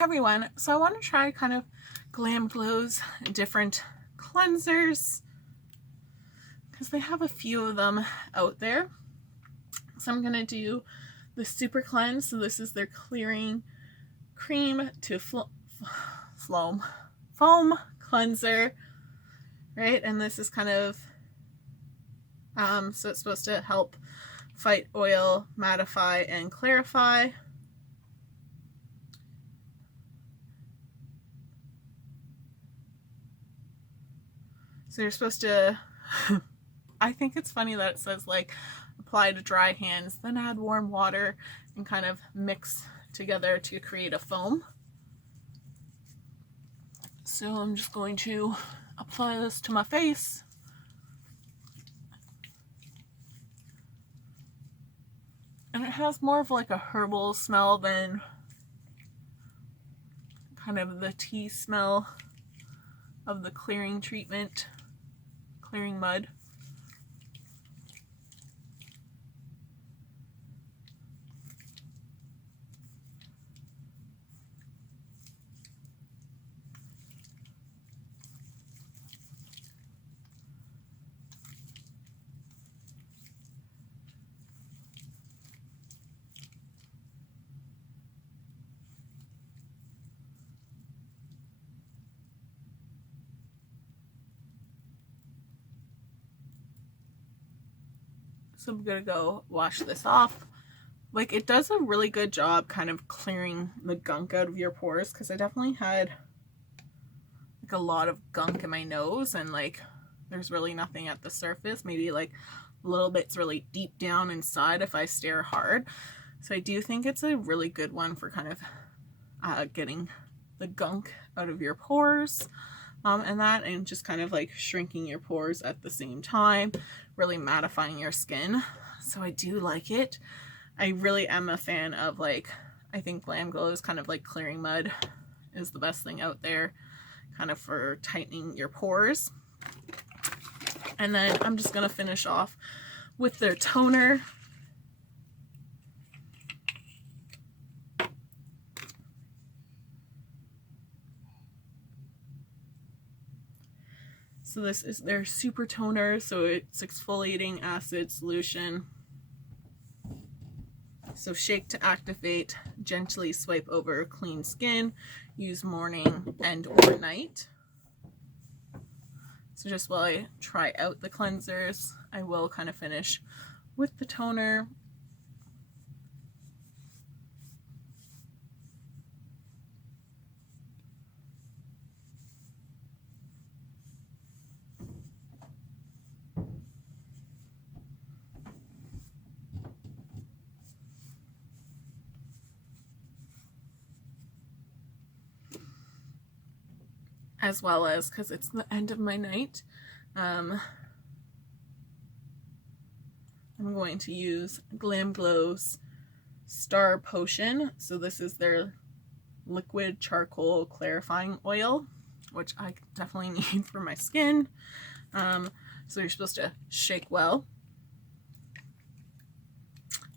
Everyone, so I want to try kind of glamglow's different cleansers because they have a few of them out there. So I'm going to do the super cleanse. So this is their clearing cream to foam cleanser, right? And this is kind of so it's supposed to help fight oil, mattify, and clarify. So you're supposed to, I think it's funny that it says like apply to dry hands, then add warm water and kind of mix together to create a foam. So I'm just going to apply this to my face. And it has more of like a herbal smell than kind of the tea smell of the clearing treatment, clearing mud. So I'm gonna go wash this off. Like, it does a really good job kind of clearing the gunk out of your pores, because I definitely had like a lot of gunk in my nose and like there's really nothing at the surface. Maybe like a little bit's really deep down inside if I stare hard. So I do think it's a really good one for kind of getting the gunk out of your pores. And just kind of like shrinking your pores at the same time, really mattifying your skin. So I do like it. I really am a fan of, like, I think glamglow is kind of like clearing mud is the best thing out there, kind of for tightening your pores. And then I'm just gonna finish off with their toner. So this is their super toner, so it's exfoliating acid solution. So shake to activate, gently swipe over clean skin, use morning and or night. So just while I try out the cleansers, I will kind of finish with the toner. As well as, because it's the end of my night, I'm going to use glamglow's Star Potion. So this is their liquid charcoal clarifying oil, which I definitely need for my skin. So you're supposed to shake well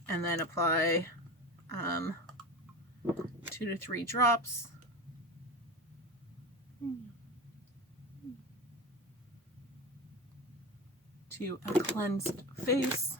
and then apply 2 to 3 drops. To a cleansed face.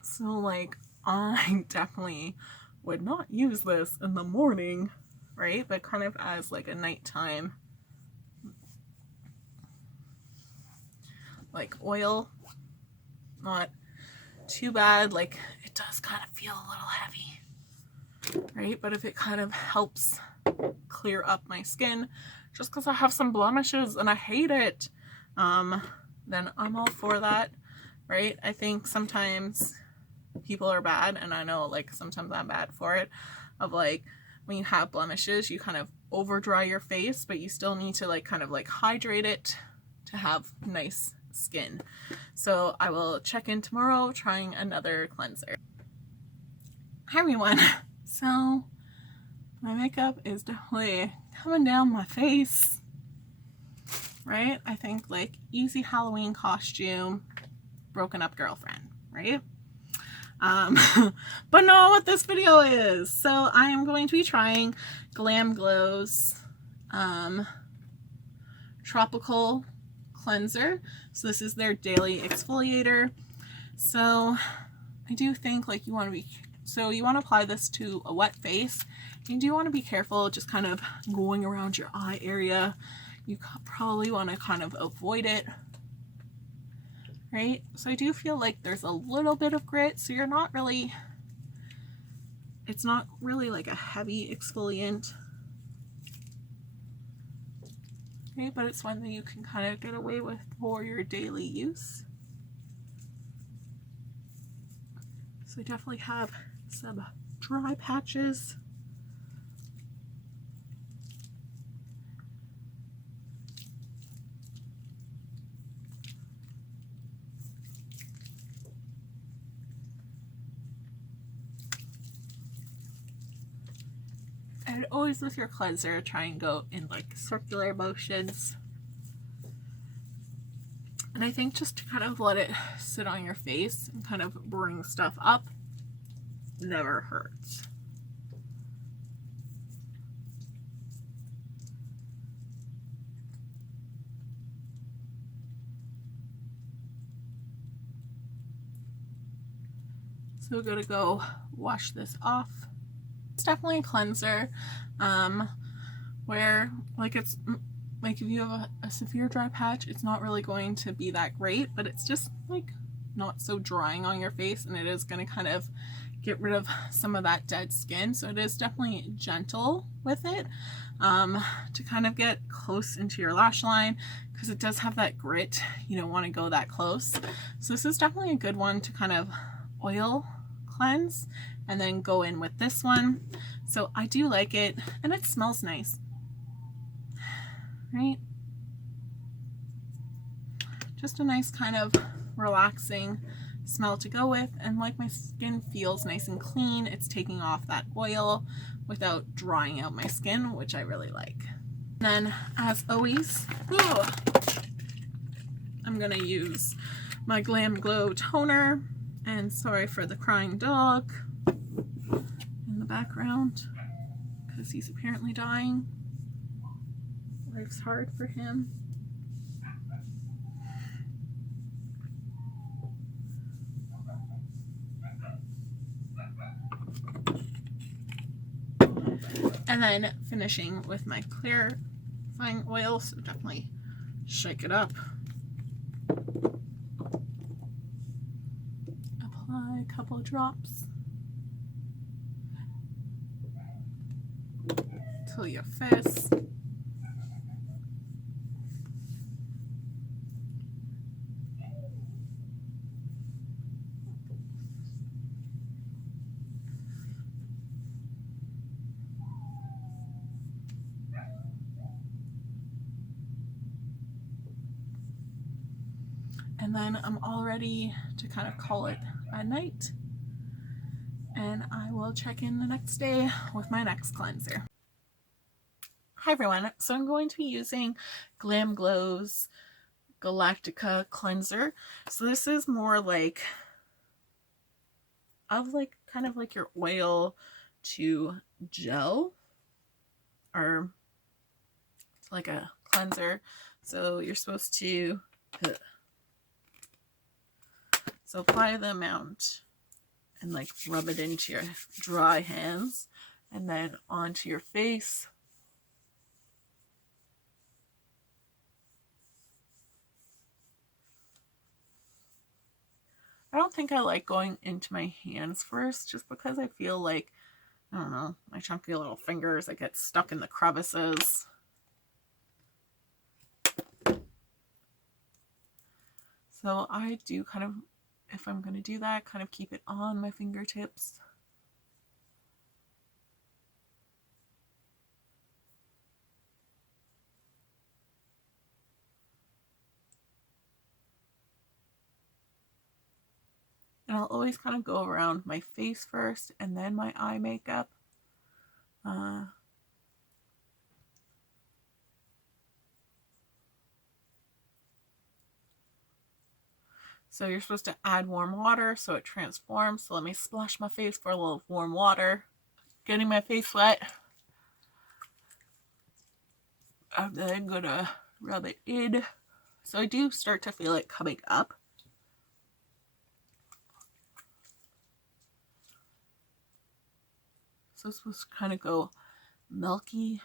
So like, I definitely would not use this in the morning, right? But kind of as like a nighttime like oil. Not too bad. Like, it does kind of feel a little heavy, right? But if it kind of helps clear up my skin, just because I have some blemishes and I hate it, then I'm all for that, right? I think sometimes people are bad, and I know like sometimes I'm bad for it, of like when you have blemishes, you kind of over dry your face, but you still need to like kind of like hydrate it to have nice skin. So I will check in tomorrow trying another cleanser. Hi everyone. So my makeup is definitely coming down my face, right? I think like easy Halloween costume, broken up girlfriend, right? But no, what this video is. So I am going to be trying glamglow's tropical cleanser. So this is their daily exfoliator. So I do think like you want to apply this to a wet face. You do want to be careful just kind of going around your eye area. You probably want to kind of avoid it, right? So I do feel like there's a little bit of grit, so it's not really like a heavy exfoliant, okay, but it's one that you can kind of get away with for your daily use. So I definitely have some dry patches. And always with your cleanser, try and go in like circular motions. And I think just to kind of let it sit on your face and kind of bring stuff up never hurts. So we're gonna go wash this off. It's definitely a cleanser, where like it's like if you have a severe dry patch, it's not really going to be that great, but it's just like not so drying on your face, and it is going to kind of get rid of some of that dead skin. So it is definitely gentle with it, to kind of get close into your lash line, because it does have that grit. You don't want to go that close. So this is definitely a good one to kind of oil cleanse and then go in with this one. So I do like it, and it smells nice, right? Just a nice kind of relaxing smell to go with, and like my skin feels nice and clean. It's taking off that oil without drying out my skin, which I really like. And then as always, I'm gonna use my glamglow toner, and sorry for the crying dog in the background because he's apparently dying. Life's hard for him. And then finishing with my clarifying oil, so definitely shake it up. Apply a couple drops to your face. And then I'm all ready to kind of call it a night. And I will check in the next day with my next cleanser. Hi everyone, so I'm going to be using glamglow's Galactica cleanser. So this is more like kind of like your oil to gel, or like a cleanser. So you're supposed to apply the amount and like rub it into your dry hands and then onto your face. I don't think I like going into my hands first, just because I feel like, I don't know, my chunky little fingers, I get stuck in the crevices. So I do kind of, if I'm going to do that, kind of keep it on my fingertips. And I'll always kind of go around my face first and then my eye makeup. So you're supposed to add warm water so it transforms. So let me splash my face for a little warm water. Getting my face wet. And then I'm gonna rub it in. So I do start to feel it coming up. So it's supposed to kind of go milky.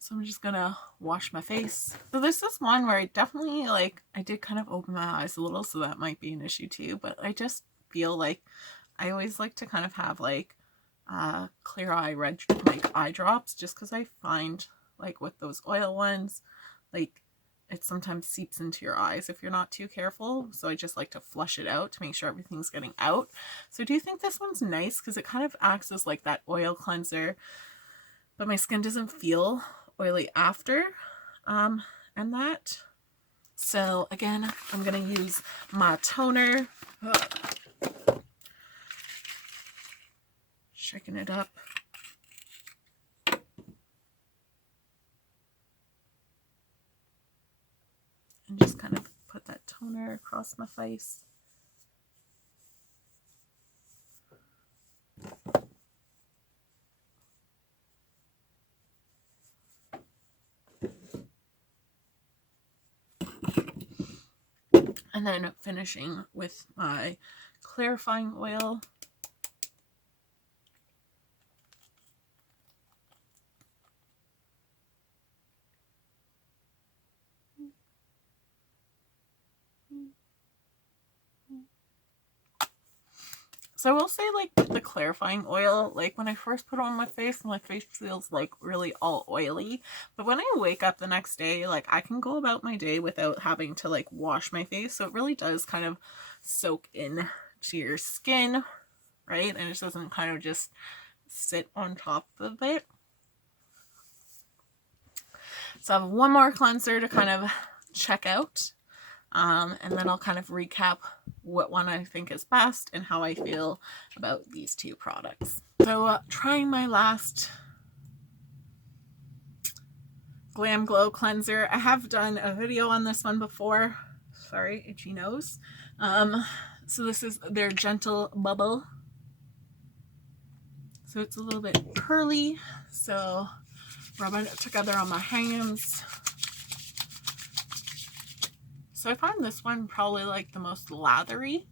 So I'm just gonna wash my face. So this is one where I definitely, like, I did kind of open my eyes a little, so that might be an issue too, but I just feel like I always like to kind of have like clear eye red like eye drops, just because I find like with those oil ones, like it sometimes seeps into your eyes if you're not too careful. So I just like to flush it out to make sure everything's getting out. So I do think this one's nice because it kind of acts as like that oil cleanser, but my skin doesn't feel oily after and that. So again, I'm gonna use my toner. Shaking it up. And just kind of put that toner across my face. And then finishing with my clarifying oil. So I will say, like, the clarifying oil, like when I first put it on my face feels like really all oily. But when I wake up the next day, like I can go about my day without having to like wash my face. So it really does kind of soak in to your skin, right? And it doesn't kind of just sit on top of it. So I have one more cleanser to kind of check out. And then I'll kind of recap what one I think is best and how I feel about these two products. So trying my last glamglow cleanser. I have done a video on this one before. Sorry, itchy nose. So this is their Gentle Bubble. So it's a little bit curly. So rubbing it together on my hands. So I find this one probably like the most lathery.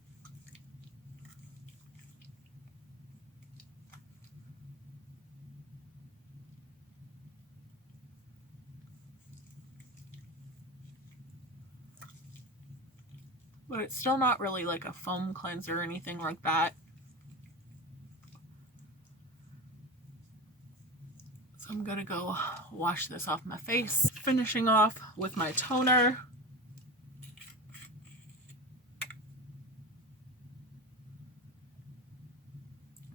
But it's still not really like a foam cleanser or anything like that. So I'm gonna go wash this off my face. Finishing off with my toner.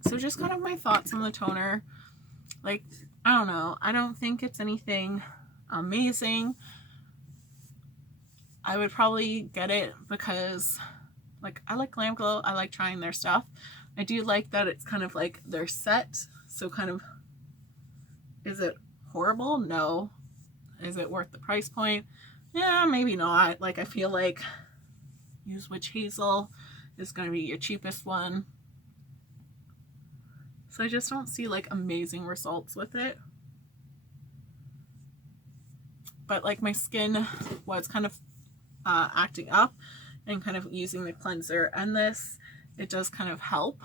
So just kind of my thoughts on the toner. Like, I don't know. I don't think it's anything amazing. I would probably get it because, like, I like glamglow. I like trying their stuff. I do like that it's kind of like their set. So kind of, is it horrible? No. Is it worth the price point? Yeah, maybe not. Like, I feel like Use Witch Hazel is going to be your cheapest one. So I just don't see like amazing results with it. But like my skin was kind of acting up, and kind of using the cleanser and this, it does kind of help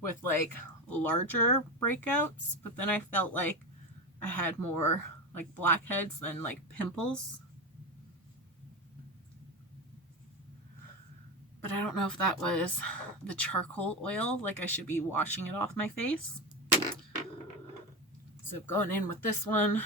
with like larger breakouts. But then I felt like I had more like blackheads than like pimples. But I don't know if that was the charcoal oil, like I should be washing it off my face. So going in with this one.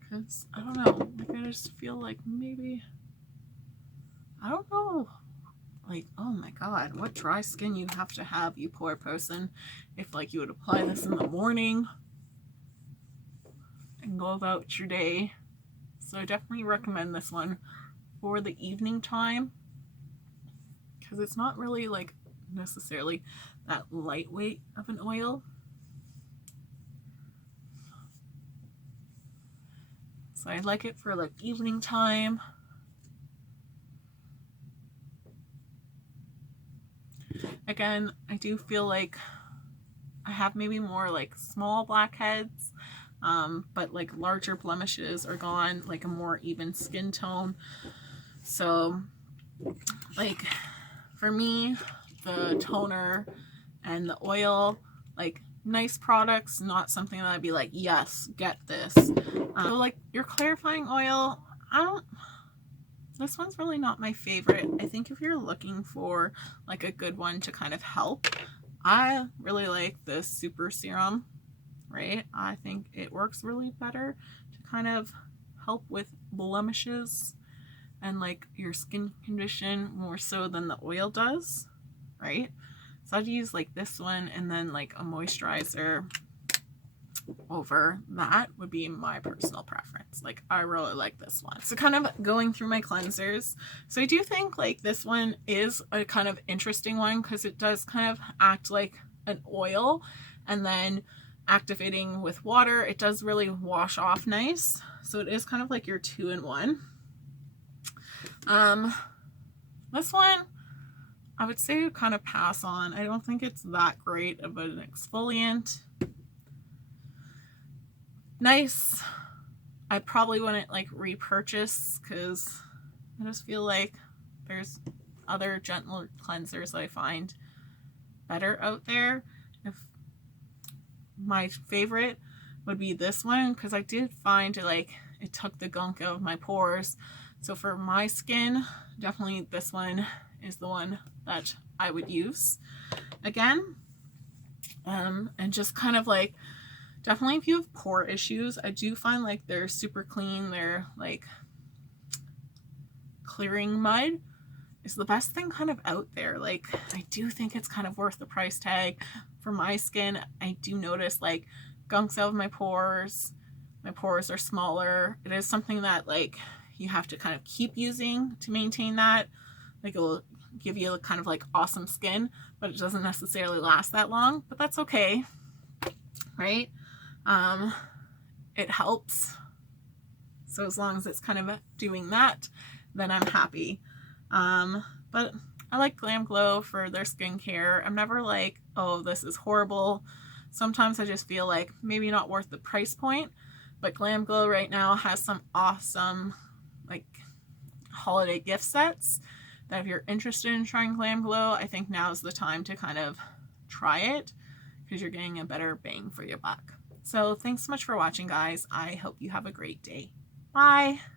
Because, I don't know, like I just feel like maybe, I don't know. Like, oh my god, what dry skin you have to have, you poor person, if like you would apply this in the morning and go about your day So I definitely recommend this one for the evening time, because it's not really like necessarily that lightweight of an oil. So I like it for like evening time. Again, I do feel like I have maybe more like small blackheads, but like larger blemishes are gone, like a more even skin tone. So like for me, the toner and the oil, like nice products, not something that I'd be like, yes, get this. So like your clarifying oil, this one's really not my favorite. I think if you're looking for like a good one to kind of help, I really like the super serum, right? I think it works really better to kind of help with blemishes and like your skin condition more so than the oil does, right? So I'd use like this one, and then like a moisturizer over that would be my personal preference. Like I really like this one. So kind of going through my cleansers, so I do think like this one is a kind of interesting one because it does kind of act like an oil, and then activating with water, it does really wash off nice. So it is kind of like your 2-in-1. This one I would say kind of pass on. I don't think it's that great of an exfoliant. Nice. I probably wouldn't like repurchase because I just feel like there's other gentler cleansers that I find better out there. If my favorite would be this one, because I did find like it took the gunk out of my pores. So for my skin, definitely this one is the one that I would use again. And just kind of like, definitely if you have pore issues, I do find like they're super clean. They're like clearing mud is the best thing kind of out there. Like I do think it's kind of worth the price tag. For my skin, I do notice like gunks out of my pores. My pores are smaller. It is something that like you have to kind of keep using to maintain that. Like it will give you a kind of like awesome skin, but it doesn't necessarily last that long, but that's okay, right? It helps. So as long as it's kind of doing that, then I'm happy. But I like glamglow for their skincare. I'm never like, oh, this is horrible. Sometimes I just feel like maybe not worth the price point, but glamglow right now has some awesome like holiday gift sets that if you're interested in trying glamglow, I think now's the time to kind of try it because you're getting a better bang for your buck. So thanks so much for watching, guys. I hope you have a great day. Bye.